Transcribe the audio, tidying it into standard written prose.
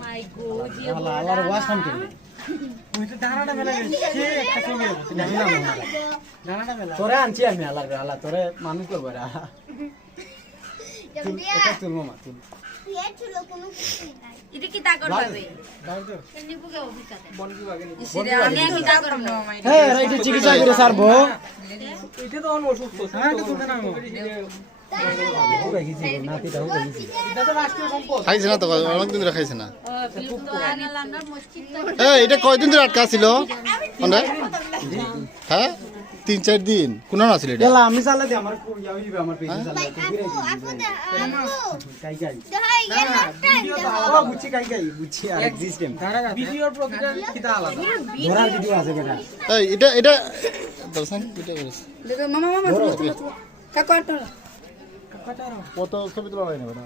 মাই গো যে আল্লাহর ওয়াজ নাম কি তুই তো দাঁড়াটা মেলা সে একটা ছবি দাঁড়াটা মেলা তোরে আনছি আমি আল্লাহ তোরে মানুষ করব রা এটা তুলমো মা তুল এটা কি তা করবে দাও তো নিপুকে অফিসাতে বন্ধু আগে ইসিরে আমি কি তা করব না মাই হ্যাঁ এটা চিকিৎসা করে সারবো এটা তো অসুস্থ হ্যাঁ এটা তুলতে নাও এটা তো রাষ্ট্রীয় সম্পদ খাইছে না তো অনেকদিন ধরে খাইছে না বিলুপ্ত আনলাম না মসজিদ এটা কয়দিন ধরে আটকা ছিল কোনটা হ্যাঁ 3-4 দিন কোন না ছিল এটা এলা আমি চালা দি আমার ইয়া হইবে আমার পেজে চালা তো ফিরে কাই ও বুঝছি কাই বুঝছি আর সিস্টেম ভিডিওর প্রকৃতি কিটা আলাদা ধরার ভিডিও আছে বেটা এটা দর্শন এটা করিস মামা কাকা কত ছবি তোলা হয় না বেটা